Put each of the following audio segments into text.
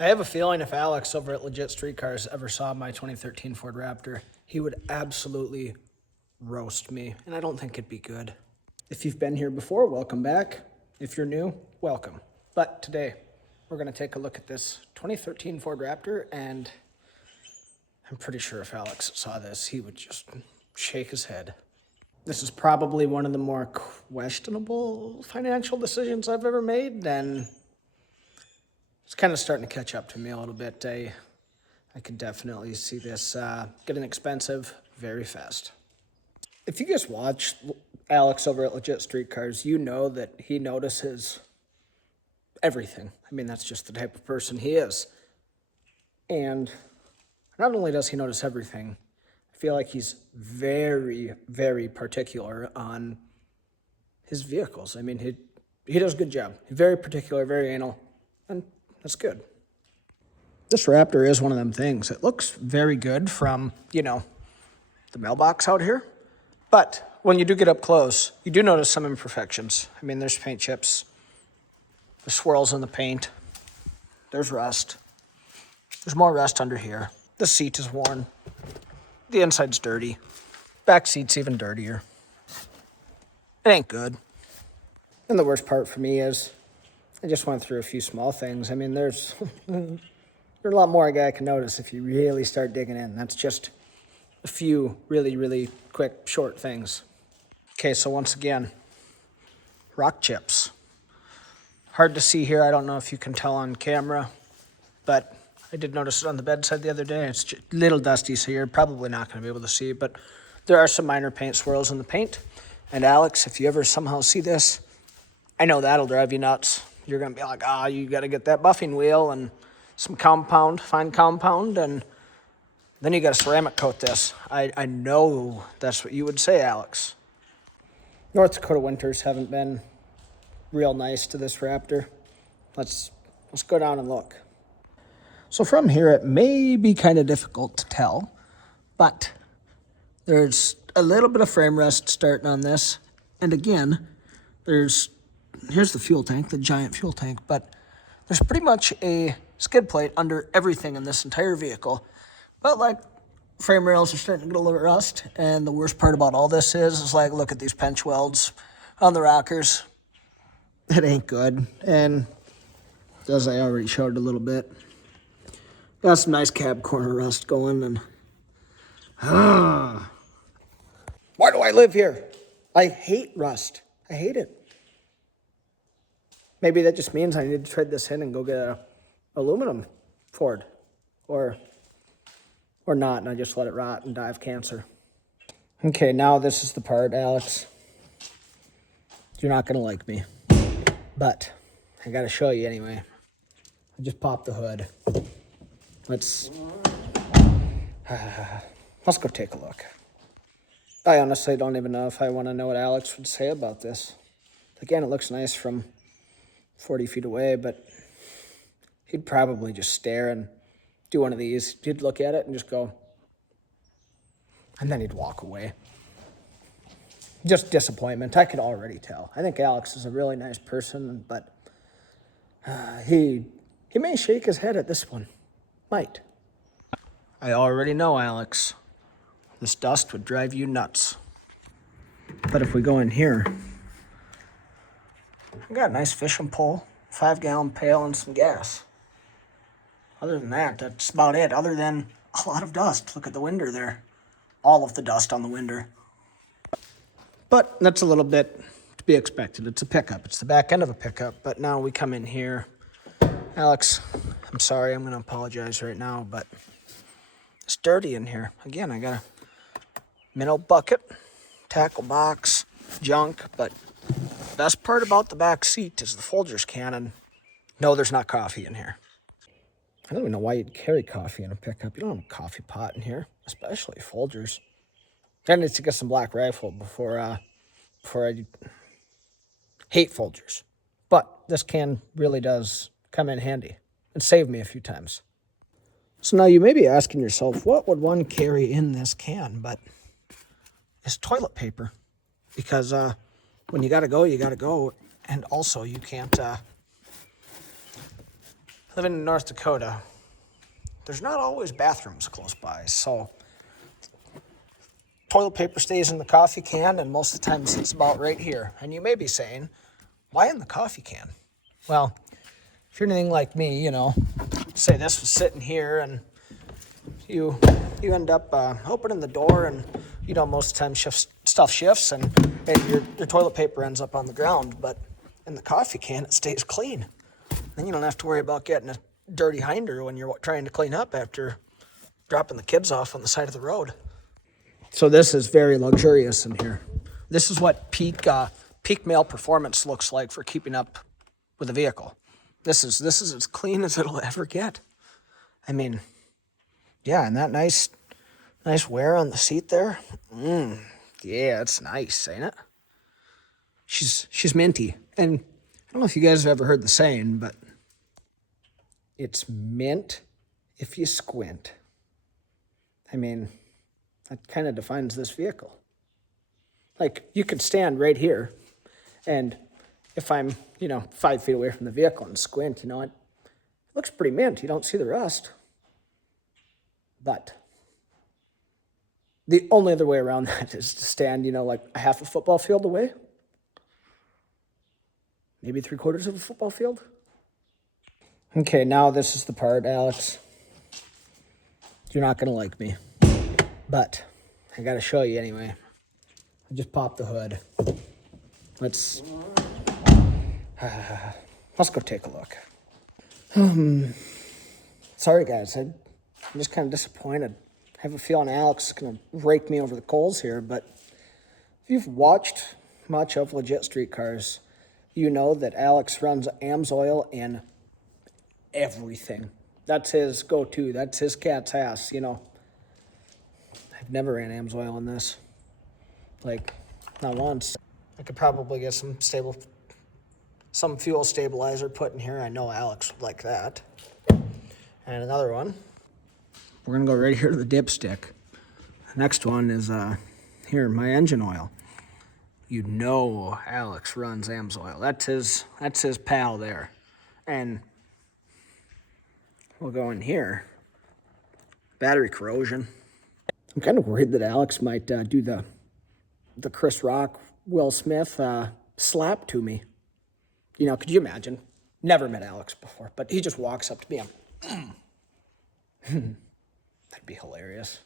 I have a feeling if Alex over at LegitStreetCars ever saw my 2013 Ford Raptor, he would absolutely roast me, and I don't think it'd be good. If you've been here before, welcome back. If you're new, welcome. But today, we're going to take a look at this 2013 Ford Raptor, and I'm pretty sure if Alex saw this, he would just shake his head. This is probably one of the more questionable financial decisions I've ever made, and it's kind of starting to catch up to me a little bit. I could definitely see this getting expensive very fast. If you guys watch Alex over at LegitStreetCars, you know that he notices everything. I mean, that's just the type of person he is. And not only does he notice everything, I feel like he's very, very particular on his vehicles. I mean, he does a good job. He's very particular, very anal, and that's good. This Raptor is one of them things. It looks very good from, the mailbox out here. But when you do get up close, you do notice some imperfections. I mean, there's paint chips. There's swirls in the paint. There's rust. There's more rust under here. The seat is worn. The inside's dirty. Back seat's even dirtier. It ain't good. And the worst part for me is I just went through a few small things. I mean, there's a lot more a guy can notice if you really start digging in. That's just a few really, really quick, short things. Okay, so once again, rock chips. Hard to see here. I don't know if you can tell on camera, but I did notice it on the bedside the other day. It's just a little dusty, so you're probably not going to be able to see it, but there are some minor paint swirls in the paint. And Alex, if you ever somehow see this, I know that'll drive you nuts. You're going to be like, you got to get that buffing wheel and some compound, fine compound, and then you got to ceramic coat this. I know that's what you would say, Alex. North Dakota winters haven't been real nice to this Raptor. Let's go down and look. So from here, it may be kind of difficult to tell, but there's a little bit of frame rust starting on this. And again, here's the fuel tank, the giant fuel tank, but there's pretty much a skid plate under everything in this entire vehicle. But like, frame rails are starting to get a little rust, and the worst part about all this is like, look at these pinch welds on the rockers. It ain't good, and as I already showed a little bit, got some nice cab corner rust going, and why do I live here? I hate rust. I hate it. Maybe that just means I need to trade this in and go get a aluminum Ford, or not, and I just let it rot and die of cancer. Okay, now this is the part, Alex. You're not gonna like me, but I gotta show you anyway. I just popped the hood. Let's go take a look. I honestly don't even know if I want to know what Alex would say about this. Again, it looks nice from 40 feet away, but he'd probably just stare and do one of these. He'd look at it and just go, and then he'd walk away. Just disappointment. I could already tell. I think Alex is a really nice person, but he may shake his head at this one. Might. I already know, Alex. This dust would drive you nuts. But if we go in here, I got a nice fishing pole, 5-gallon pail, and some gas. Other than that, that's about it. Other than a lot of dust. Look at the window there. All of the dust on the window. But that's a little bit to be expected. It's a pickup. It's the back end of a pickup. But now we come in here. Alex, I'm sorry. I'm going to apologize right now, but it's dirty in here. Again, I got a minnow bucket, tackle box, junk, but the best part about the back seat is the Folgers can, and no, there's not coffee in here. I don't even know why you'd carry coffee in a pickup. You don't have a coffee pot in here, especially Folgers. I need to get some Black Rifle before I hate Folgers. But this can really does come in handy and save me a few times. So now you may be asking yourself, what would one carry in this can? But it's toilet paper, because when you gotta go, you gotta go, and also you can't living in North Dakota, there's not always bathrooms close by, so toilet paper stays in the coffee can, and most of the time it's about right here. And you may be saying, why in the coffee can? Well, if you're anything like me, you know, say this was sitting here and you end up opening the door, and you know, most of the time stuff shifts and your toilet paper ends up on the ground. But in the coffee can, it stays clean. Then you don't have to worry about getting a dirty hinder when you're trying to clean up after dropping the kids off on the side of the road. So this is very luxurious in here. This is what peak male performance looks like for keeping up with a vehicle. This is as clean as it'll ever get. I mean, yeah, and that nice wear on the seat there. Yeah, it's nice, ain't it? She's minty. And I don't know if you guys have ever heard the saying, but it's mint if you squint. I mean, that kind of defines this vehicle. Like, you could stand right here, and if I'm, 5 feet away from the vehicle and squint, it looks pretty mint. You don't see the rust. But the only other way around that is to stand, like a half a football field away. Maybe 3/4 of a football field. Okay, now this is the part, Alex. You're not going to like me. But I got to show you anyway. I just popped the hood. Let's go take a look. Sorry, guys. I'm just kind of disappointed. I have a feeling Alex is going to rake me over the coals here, but if you've watched much of LegitStreetCars, you know that Alex runs AMSOIL in everything. That's his go-to. That's his cat's ass, I've never ran AMSOIL on this. Like, not once. I could probably get some fuel stabilizer put in here. I know Alex would like that. And another one. We're gonna go right here to the dipstick. The next one is here, my engine oil. You know Alex runs AMSOIL. That's his pal there. And we'll go in here. Battery corrosion. I'm kind of worried that Alex might do the Chris Rock, Will Smith slap to me. Could you imagine? Never met Alex before, but he just walks up to me and that'd be hilarious.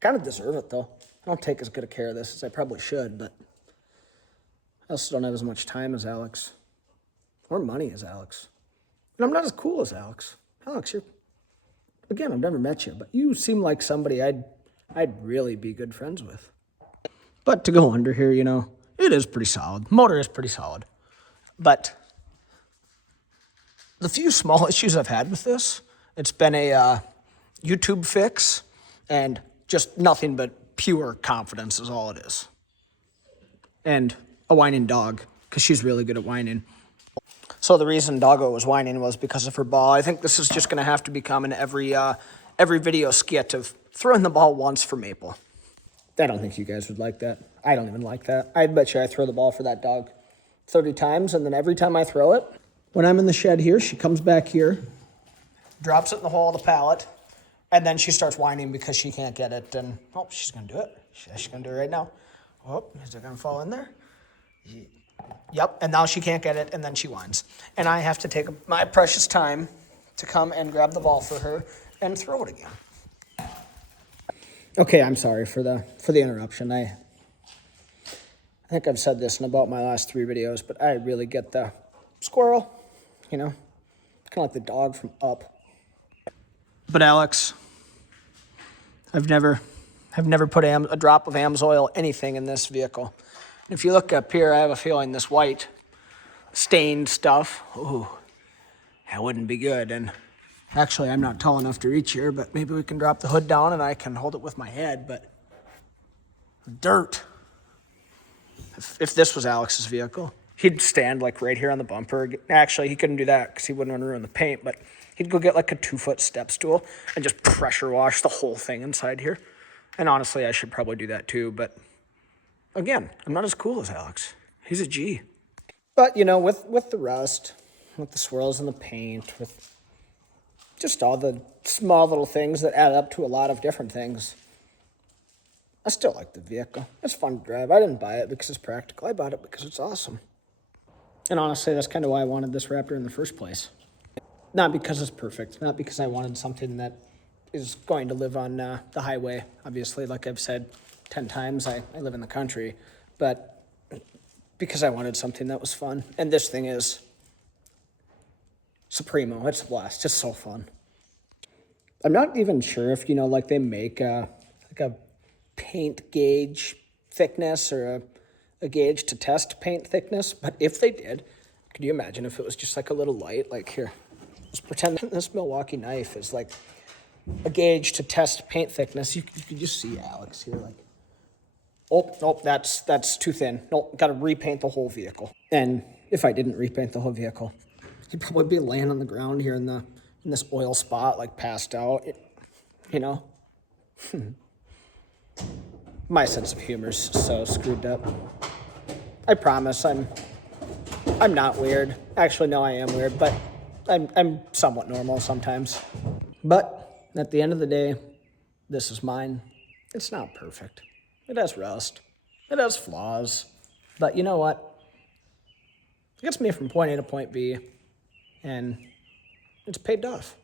Kind of deserve it, though. I don't take as good a care of this as I probably should, but I also don't have as much time as Alex or money as Alex. And I'm not as cool as Alex. Alex, again, I've never met you, but you seem like somebody I'd really be good friends with. But to go under here, it is pretty solid. Motor is pretty solid. But the few small issues I've had with this, it's been a YouTube fix and just nothing but pure confidence is all it is. And a whining dog, because she's really good at whining. So the reason Doggo was whining was because of her ball. I think this is just going to have to become in every video skit of throwing the ball once for Maple. I don't think you guys would like that. I don't even like that. I bet you I throw the ball for that dog 30 times, and then every time I throw it, when I'm in the shed here, she comes back here, drops it in the hole of the pallet, and then she starts whining because she can't get it. And, she's going to do it. She's going to do it right now. Oh, is it going to fall in there? Yep, and now she can't get it, and then she whines. And I have to take my precious time to come and grab the ball for her and throw it again. Okay, I'm sorry for the interruption. I think I've said this in about my last 3 videos, but I really get the squirrel, kind of like the dog from Up. But Alex, I've never put a drop of AMSOIL anything in this vehicle. If you look up here, I have a feeling this white stained stuff, that wouldn't be good. And actually, I'm not tall enough to reach here, but maybe we can drop the hood down and I can hold it with my head. But dirt. If this was Alex's vehicle, he'd stand like right here on the bumper. Actually, he couldn't do that because he wouldn't want to ruin the paint, but he'd go get like a 2-foot step stool and just pressure wash the whole thing inside here. And honestly, I should probably do that too, but again, I'm not as cool as Alex. He's a G. But, with the rust, with the swirls in the paint, with Just all the small little things that add up to a lot of different things. I still like the vehicle. It's fun to drive. I didn't buy it because it's practical. I bought it because it's awesome. And honestly, that's kind of why I wanted this Raptor in the first place. Not because it's perfect, not because I wanted something that is going to live on the highway. Obviously, like I've said 10 times, I live in the country, but because I wanted something that was fun. And this thing is Supremo. It's a blast. It's so fun. I'm not even sure if, like they make like a paint gauge thickness or a gauge to test paint thickness, but if they did, could you imagine if it was just like a little light, like here, let's pretend that this Milwaukee knife is like a gauge to test paint thickness. You could just see Alex here, like, oh, nope, that's too thin. Nope, got to repaint the whole vehicle. And if I didn't repaint the whole vehicle, he'd probably be laying on the ground here in this oil spot, like passed out, you know? My sense of humor is so screwed up. I promise I'm not weird. Actually, no, I am weird, but I'm somewhat normal sometimes. But at the end of the day, this is mine. It's not perfect. It has rust. It has flaws. But you know what? It gets me from point A to point B, and it's paid off.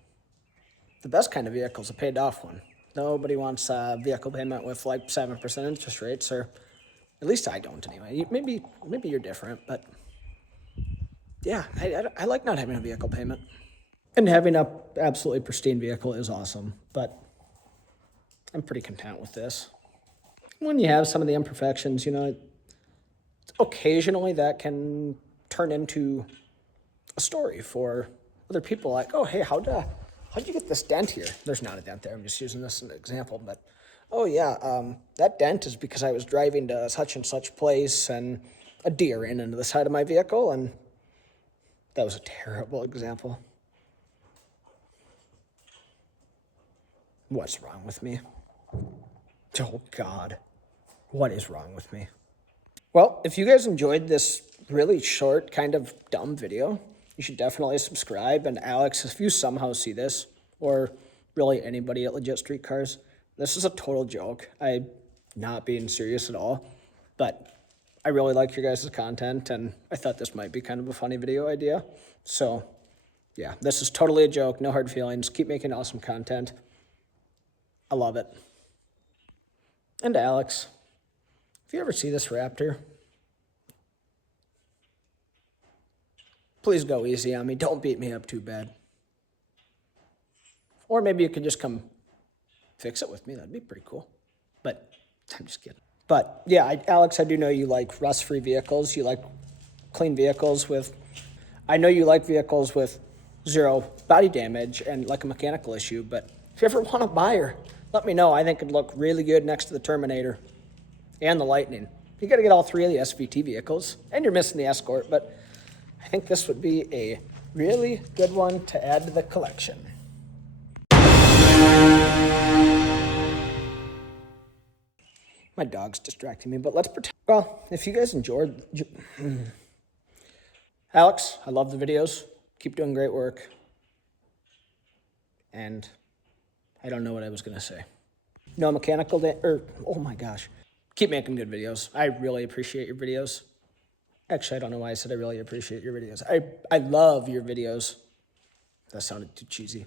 The best kind of vehicle is a paid off one. Nobody wants a vehicle payment with like 7% interest rates, or at least I don't anyway. Maybe you're different, but yeah, I like not having a vehicle payment. And having a absolutely pristine vehicle is awesome, but I'm pretty content with this. When you have some of the imperfections, occasionally that can turn into a story for other people. Like, oh, hey, how'd you get this dent here? There's not a dent there. I'm just using this as an example, but oh yeah, that dent is because I was driving to such and such place and a deer ran into the side of my vehicle, and that was a terrible example. What's wrong with me? Oh God, what is wrong with me? Well, if you guys enjoyed this really short, kind of dumb video, you should definitely subscribe. And Alex, if you somehow see this, or really anybody at LegitStreetCars, this is a total joke. I'm not being serious at all, but I really like your guys' content, and I thought this might be kind of a funny video idea. So, yeah, this is totally a joke. No hard feelings. Keep making awesome content. I love it. And Alex, if you ever see this Raptor, please go easy on me. Don't beat me up too bad. Or maybe you could just come fix it with me. That'd be pretty cool. But I'm just kidding. But yeah, Alex, I do know you like rust-free vehicles. You like clean vehicles I know you like vehicles with zero body damage and like a mechanical issue. But if you ever want a buyer, let me know. I think it'd look really good next to the Terminator and the Lightning. You got to get all three of the SVT vehicles, and you're missing the Escort, but I think this would be a really good one to add to the collection. My dog's distracting me, but let's pretend. Well, if you guys enjoyed, Alex, I love the videos. Keep doing great work. And I don't know what I was going to say. No mechanical oh my gosh. Keep making good videos. I really appreciate your videos. Actually, I don't know why I said I really appreciate your videos. I love your videos. That sounded too cheesy.